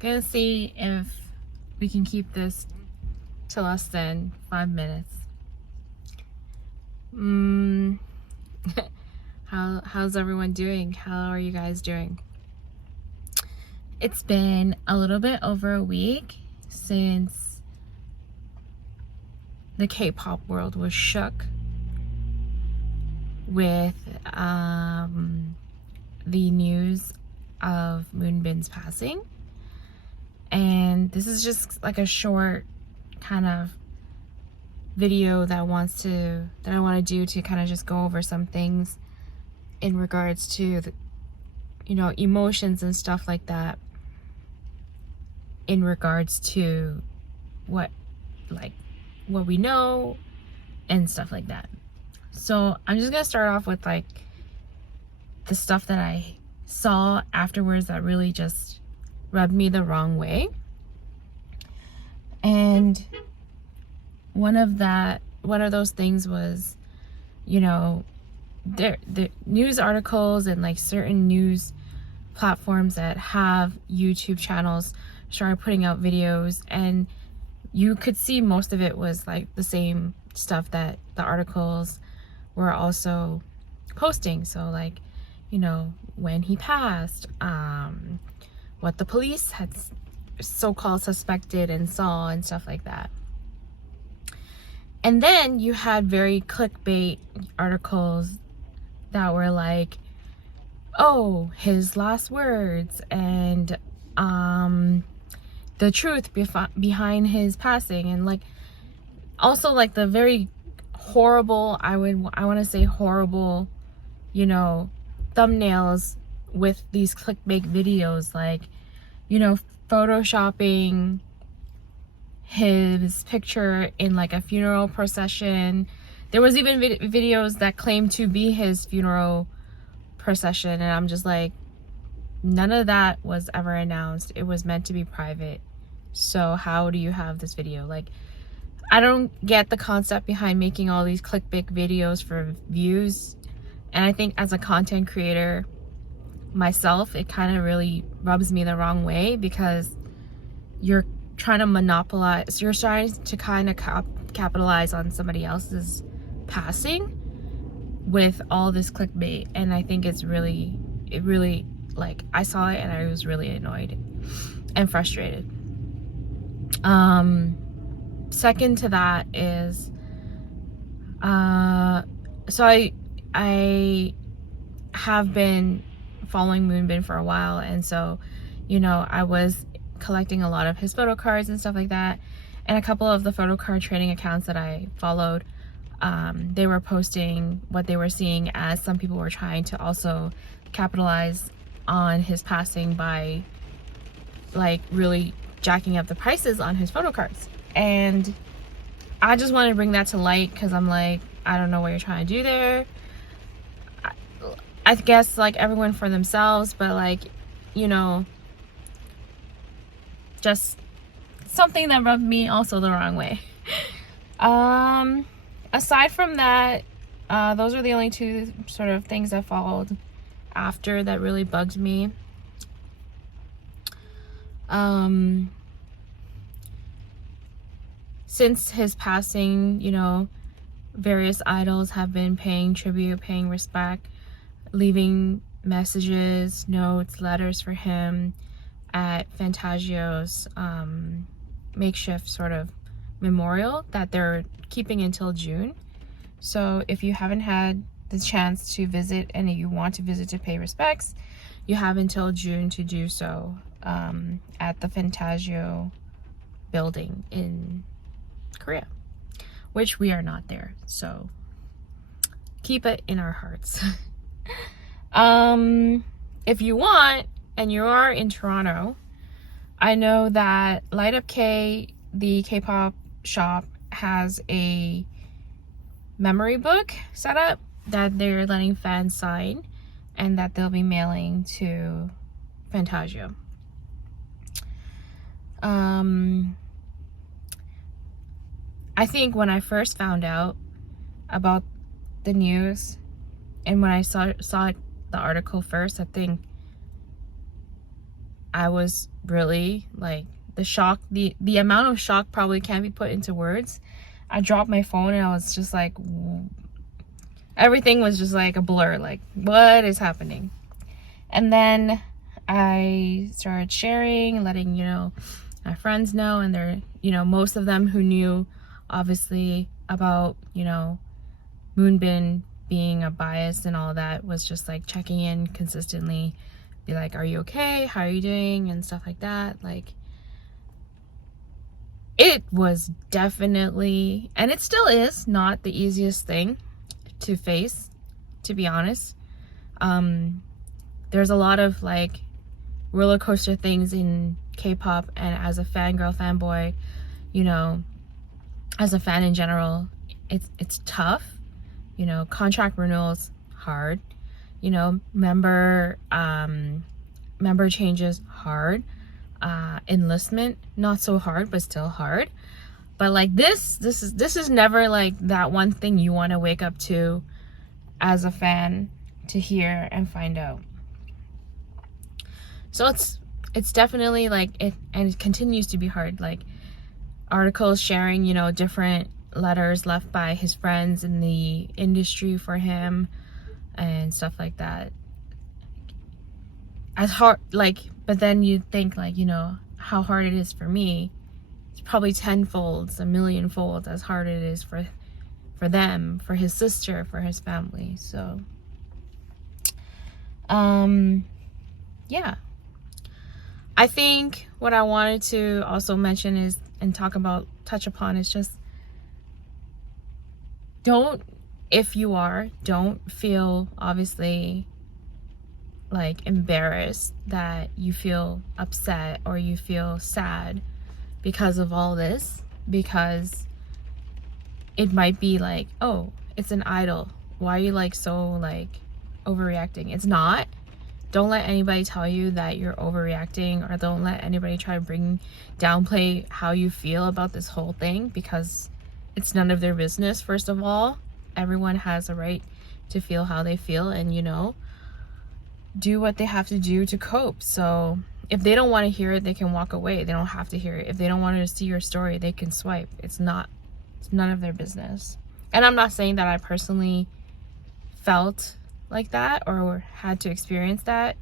Gonna see if we can keep this to less than 5 minutes. How's everyone doing? How are you guys doing? It's been a little bit over a week since the K-pop world was shook with the news of Moonbin's passing. And this is just like a short kind of video that I want to do to kind of just go over some things in regards to the, emotions and stuff like that, in regards to what we know and stuff like that. So I'm just gonna start off with like the stuff that I saw afterwards that really just rubbed me the wrong way. And one of those things was, the news articles and like certain news platforms that have YouTube channels started putting out videos, and you could see most of it was like the same stuff that the articles were also posting. So like, when he passed, what the police had so-called suspected and saw and stuff like that. And then you had very clickbait articles that were like, oh, his last words and the truth behind his passing, and like also like the very horrible, I want to say horrible, thumbnails with these clickbait videos, like, photoshopping his picture in like a funeral procession. There was even videos that claimed to be his funeral procession, and I'm just like, none of that was ever announced. It was meant to be private. So how do you have this video? Like, I don't get the concept behind making all these clickbait videos for views. And I think as a content creator myself, it kind of really rubs me the wrong way, because you're trying to monopolize, you're trying to kind of capitalize on somebody else's passing with all this clickbait. And I think it really, like, I saw it and I was really annoyed and frustrated. Second to that is, so I have been following Moonbin for a while, and so, I was collecting a lot of his photo cards and stuff like that, and a couple of the photo card trading accounts that I followed, they were posting what they were seeing as some people were trying to also capitalize on his passing by like really jacking up the prices on his photo cards. And I just want to bring that to light, because I'm like, I don't know what you're trying to do there. I guess like everyone for themselves, but like, just something that rubbed me also the wrong way. Aside from that, those are the only two sort of things that followed after that really bugged me. Since his passing, various idols have been paying tribute, paying respect, leaving messages, notes, letters for him at Fantagio's makeshift sort of memorial that they're keeping until June. So if you haven't had the chance to visit, and if you want to visit to pay respects, you have until June to do so at the Fantagio building in Korea, which we are not there, so keep it in our hearts. If you want, and you are in Toronto, I know that Light Up K, the K-pop shop, has a memory book set up that they're letting fans sign, and that they'll be mailing to Fantagio. I think when I first found out about the news, and when I saw the article first, I think I was really, like, the shock, the amount of shock probably can't be put into words. I dropped my phone and I was just like, everything was just like a blur, like, what is happening? And then I started sharing, letting, you know, my friends know, and they're, you know, most of them who knew obviously about, you know, Moonbin being a bias and all that, was just like checking in consistently, be like, are you okay? How are you doing? And stuff like that. Like, it was definitely, and it still is, not the easiest thing to face, to be honest. There's a lot of like roller coaster things in K-pop, and as a fangirl, fanboy, you know, as a fan in general, it's tough. You know, contract renewals, hard. You know, member changes, hard. Enlistment, not so hard, but still hard. But like this is never like that one thing you want to wake up to as a fan to hear and find out. So it's definitely like it, and it continues to be hard. Like, articles sharing, you know, different letters left by his friends in the industry for him and stuff like that. As hard, like, but then you think, like, you know, how hard it is for me. It's probably tenfold, a millionfold as hard it is for them, for his sister, for his family. So yeah, I think what I wanted to also mention is, and touch upon, is just, don't feel obviously like embarrassed that you feel upset or you feel sad because of all this, because it might be like, oh, it's an idol, why are you like so like overreacting? It's not. Don't let anybody tell you that you're overreacting, or don't let anybody try to downplay how you feel about this whole thing, because it's none of their business. First of all, everyone has a right to feel how they feel, and, you know, do what they have to do to cope. So if they don't want to hear it, they can walk away. They don't have to hear it. If they don't want to see your story, they can swipe. It's none of their business. And I'm not saying that I personally felt like that or had to experience that.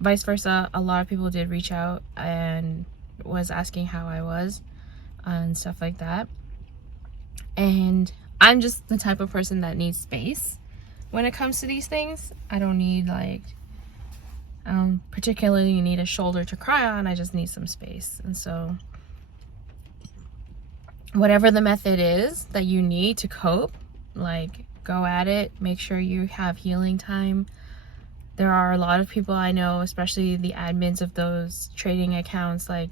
Vice versa, a lot of people did reach out and was asking how I was and stuff like that. And I'm just the type of person that needs space when it comes to these things. I don't need like, I don't particularly need a shoulder to cry on. I just need some space. And so whatever the method is that you need to cope, like, go at it. Make sure you have healing time. There are a lot of people I know, especially the admins of those trading accounts, like,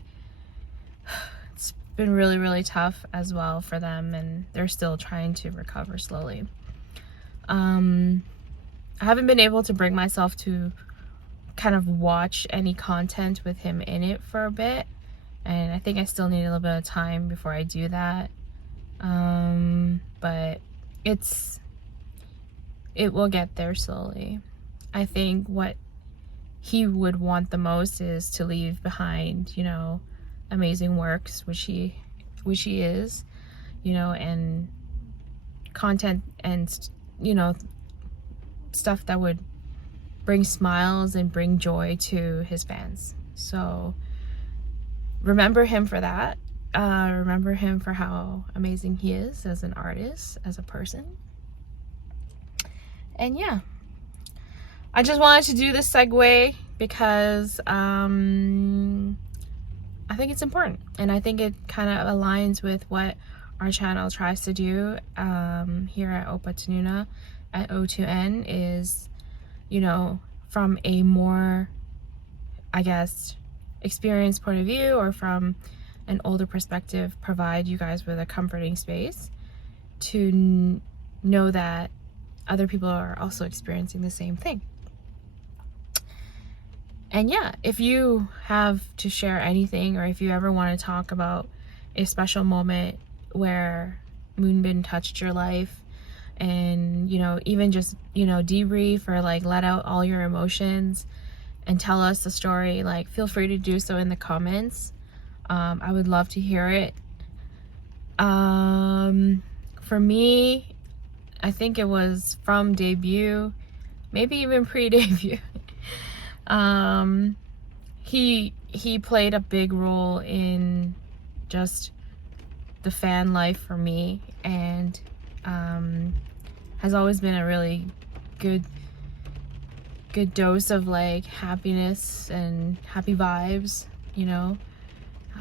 it's been really, really tough as well for them, and they're still trying to recover slowly. I haven't been able to bring myself to kind of watch any content with him in it for a bit, and I think I still need a little bit of time before I do that. But it will get there slowly. I think what he would want the most is to leave behind, you know, amazing works, which he is, you know, and content and, you know, stuff that would bring smiles and bring joy to his fans. So remember him for that. Remember him for how amazing he is as an artist, as a person. And yeah, I just wanted to do this segue because I think it's important, and I think it kind of aligns with what our channel tries to do here at Opa Tanuna at O2N, is, you know, from a more, I guess, experienced point of view, or from an older perspective, provide you guys with a comforting space to know that other people are also experiencing the same thing. And yeah, if you have to share anything, or if you ever want to talk about a special moment where Moonbin touched your life, and, you know, even just, you know, debrief or like let out all your emotions and tell us the story, like, feel free to do so in the comments. I would love to hear it. For me, I think it was from debut, maybe even pre-debut. He played a big role in just the fan life for me, and has always been a really good dose of like happiness and happy vibes, you know.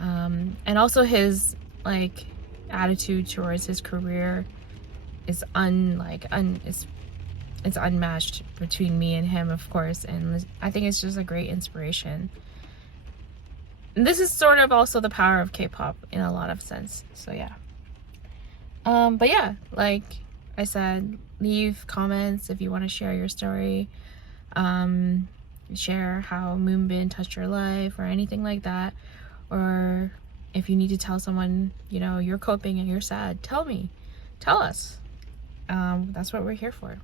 And also his like attitude towards his career is it's unmatched between me and him, of course, and I think it's just a great inspiration. And this is sort of also the power of K-pop in a lot of sense. So yeah. But yeah, like I said, leave comments if you want to share your story, share how Moonbin touched your life or anything like that, or if you need to tell someone, you know, you're coping and you're sad, tell us. That's what we're here for.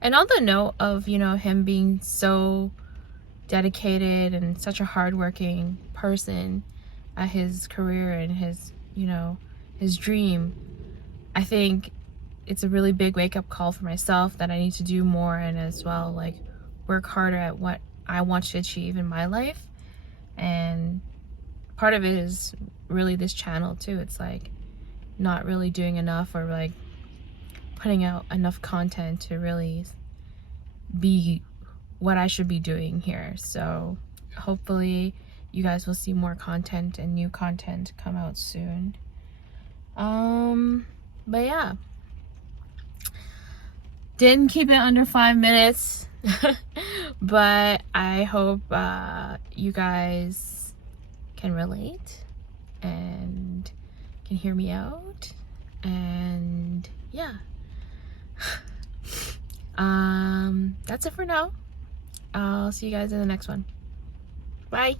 And on the note of, you know, him being so dedicated and such a hardworking person at his career and his, you know, his dream, I think it's a really big wake-up call for myself that I need to do more, and as well, like, work harder at what I want to achieve in my life. And part of it is really this channel too. It's like not really doing enough, or like putting out enough content to really be what I should be doing here. So hopefully you guys will see more content and new content come out soon. But yeah, didn't keep it under 5 minutes. But I hope you guys can relate and can hear me out. And yeah. That's it for now. I'll see you guys in the next one. Bye.